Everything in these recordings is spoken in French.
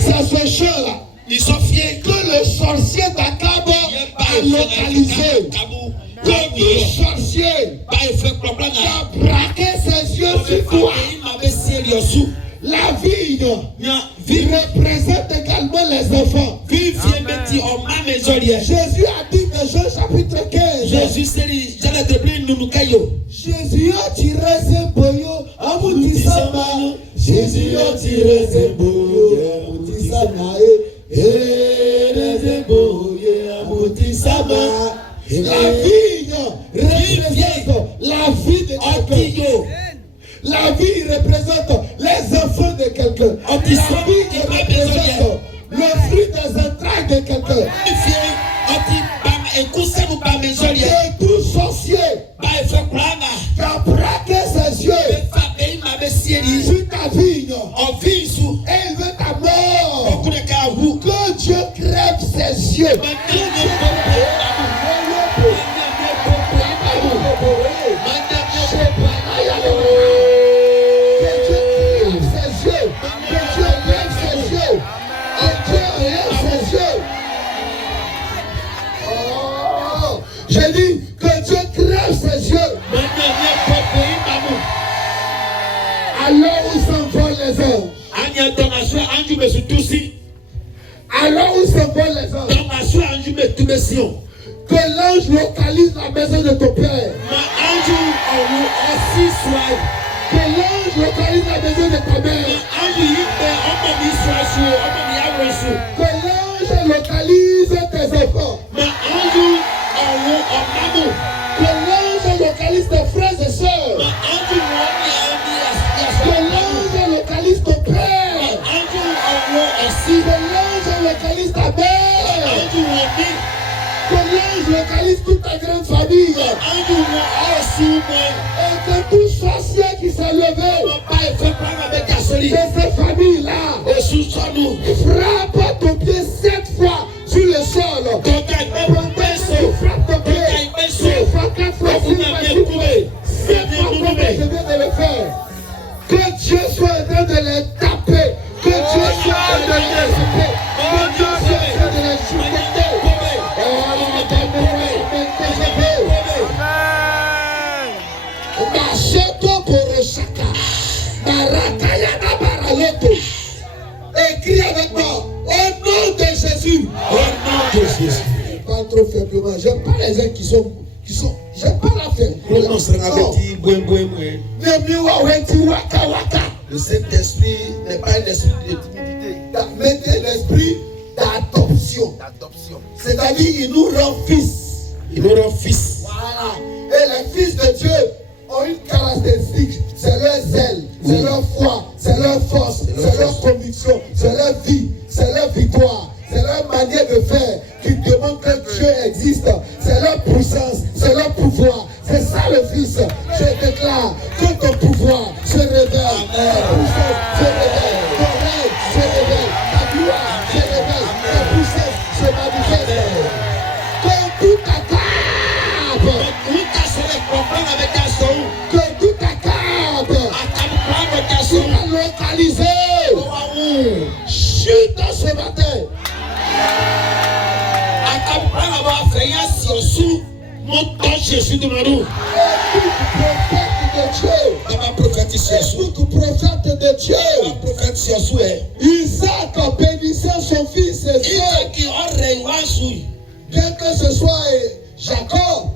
C'est ce champ-là que le sorcier d'Akab a localisé. Que le sorcier a braqué ses yeux sur toi. La vigne représente également les enfants. Jésus a dit dans Jean chapitre 15. Jésus a tiré ses boyaux à Moutisama. Jésus a tiré ses boyaux à Moutisama. La vigne représente la vie de quelqu'un. La vie représente les enfants de quelqu'un. La vie représente le fruit des entrailles de quelqu'un. Et tout sorcier qui a braqué ses yeux sur ta vigne et il veut ta mort. Que Dieu crève ses yeux. J'ai dit que Dieu crève ses yeux. Alors où s'envolent les anges? Alors où s'envolent les anges? Que l'ange localise la maison de ton père. Que l'ange localise la maison de ta mère. Que l'ange localise tes enfants. Que l'ange localise tes frères et sœurs. Que l'ange localise ton père. Que l'ange localise ta mère. Que l'ange localise toute ta grande famille. Et que tout sorcier qui s'est levé de ces familles-là frappe ton pied 7 fois sur le sol. Tu frappes ton pied 7 fois, 4 fois sur le pied. 7 fois comme je viens de le faire. Que Dieu soit en train de les taper. Que Dieu soit en train de les taper. Que Dieu soit en train de les chuter. Écris avec moi, au nom de Jésus. Au nom de Jésus. Pas trop faiblement. J'aime pas les gens qui sont. J'aime pas la fête. Le Saint-Esprit n'est pas un esprit de timidité. Mais c'est l'esprit d'adoption. C'est-à-dire, il nous rend fils. Voilà. Et les fils de Dieu ont une caractéristique. C'est leur zèle, c'est leur foi, c'est leur force, c'est leur conviction, c'est leur vie, c'est leur victoire, c'est leur manière de faire qui démontre que Dieu existe. C'est leur puissance, c'est leur pouvoir. C'est ça le Fils. Je déclare que ton pouvoir se révèle. Ta puissance se révèle. Ton règne se révèle. Ta gloire se révèle. Ta puissance se manifeste. Que tout accable. Que tout accable. Soit localisé. Chute ce matin. Jésus de Marou. Écoute prophète de Dieu. Isaac bénissant son fils et bien que ce soit Jacob,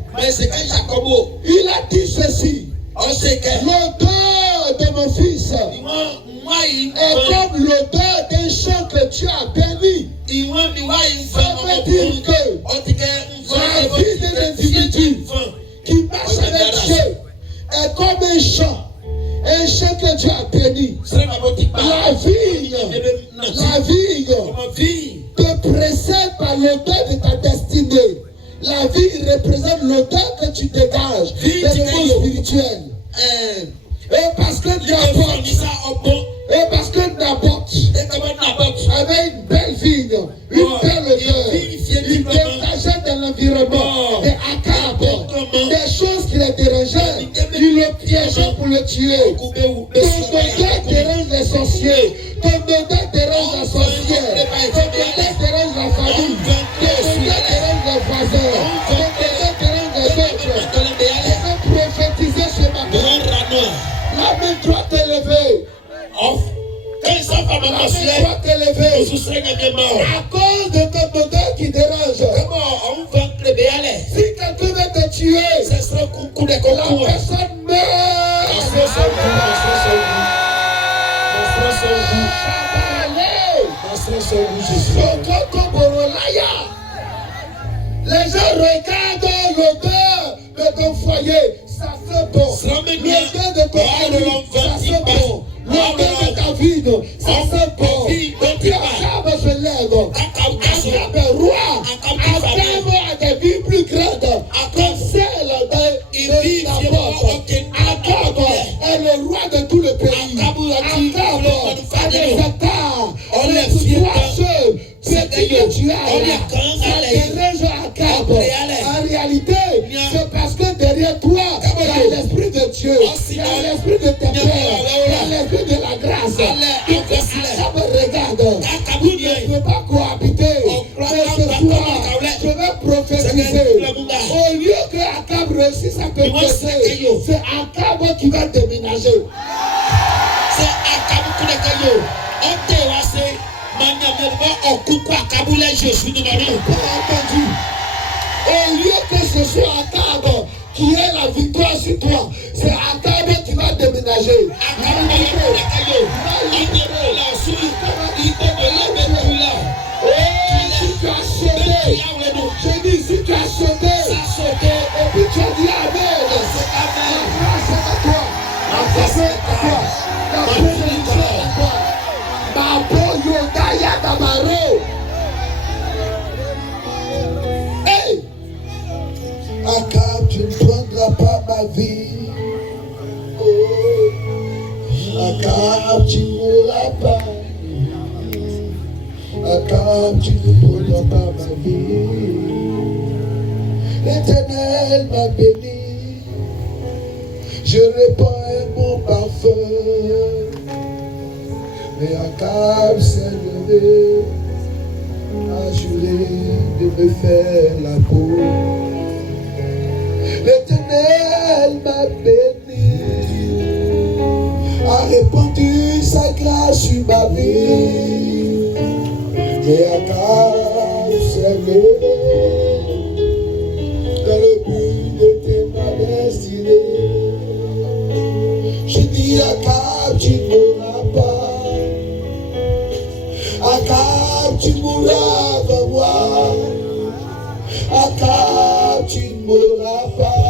il a dit ceci. L'odeur de mon fils est comme l'odeur d'un champ que Dieu a béni. Ça veut dire que la vie d'un individu qui marche avec Dieu est comme un champ que Dieu a béni. La vigne te précède par l'odeur de ta destinée. La vie représente l'odeur que tu dégages des émotions spirituelles. Et parce que Naboth avait une belle vigne, une belle odeur, il dégageait dans l'environnement des Akab, des choses qui les dérangeaient, il le piégeait pour le tuer. Ton odeur dérange les sorciers, ton odeur dérange la sorcière. pas t'élever. À cause de ton odeur qui dérange. Si quelqu'un veut te tuer, la personne les gens regardent l'odeur de ton foyer, ça sent bon. L'odeur de ton foyer, ça sent bon. L'odeur de ta vie, ça sent bon. Akab se lève. Akab roi. Akab a des vies plus grandes. Comme celle de ta porte. Akab est le roi de tout le pays. Akab a des états. On est toi seul. C'est que tu as. En réalité, c'est parce que derrière toi, il y a l'esprit de Dieu, il y a l'esprit de tes pères, il y a l'esprit de la grâce. Ça me regarde. Il ne peut pas cohabiter. Mais ce soir, je vais prophétiser. Au lieu que Akab réussisse à te blesser, c'est Akab qui va déménager. C'est Akab qui va déménager. Au lieu que ce soit Akab qui ait la victoire sur toi, c'est Akab qui va déménager. Si tu as sauté, je dis si tu as sauté, et puis tu as dit Amen, la grâce est à toi, la grâce est à toi, la bénédiction est à toi. Babo Yodaya Damaro. Hey! Akab, tu ne prendras pas ma vie. Oh. Akab, tu ne mourras pas. Akab, tu ne prendras pas ma vie. L'Éternel m'a béni. Je répands un bon parfum. Mais Akab s'est levé, a juré de me faire la peau. L'Éternel m'a béni, a répandu sa grâce sur ma vie. Mais Akab s'est levé, dans le but de ma destinée. Je dis Akab, tu ne mourras pas. Akab, tu mourras avant moi. Akab, tu ne mourras pas.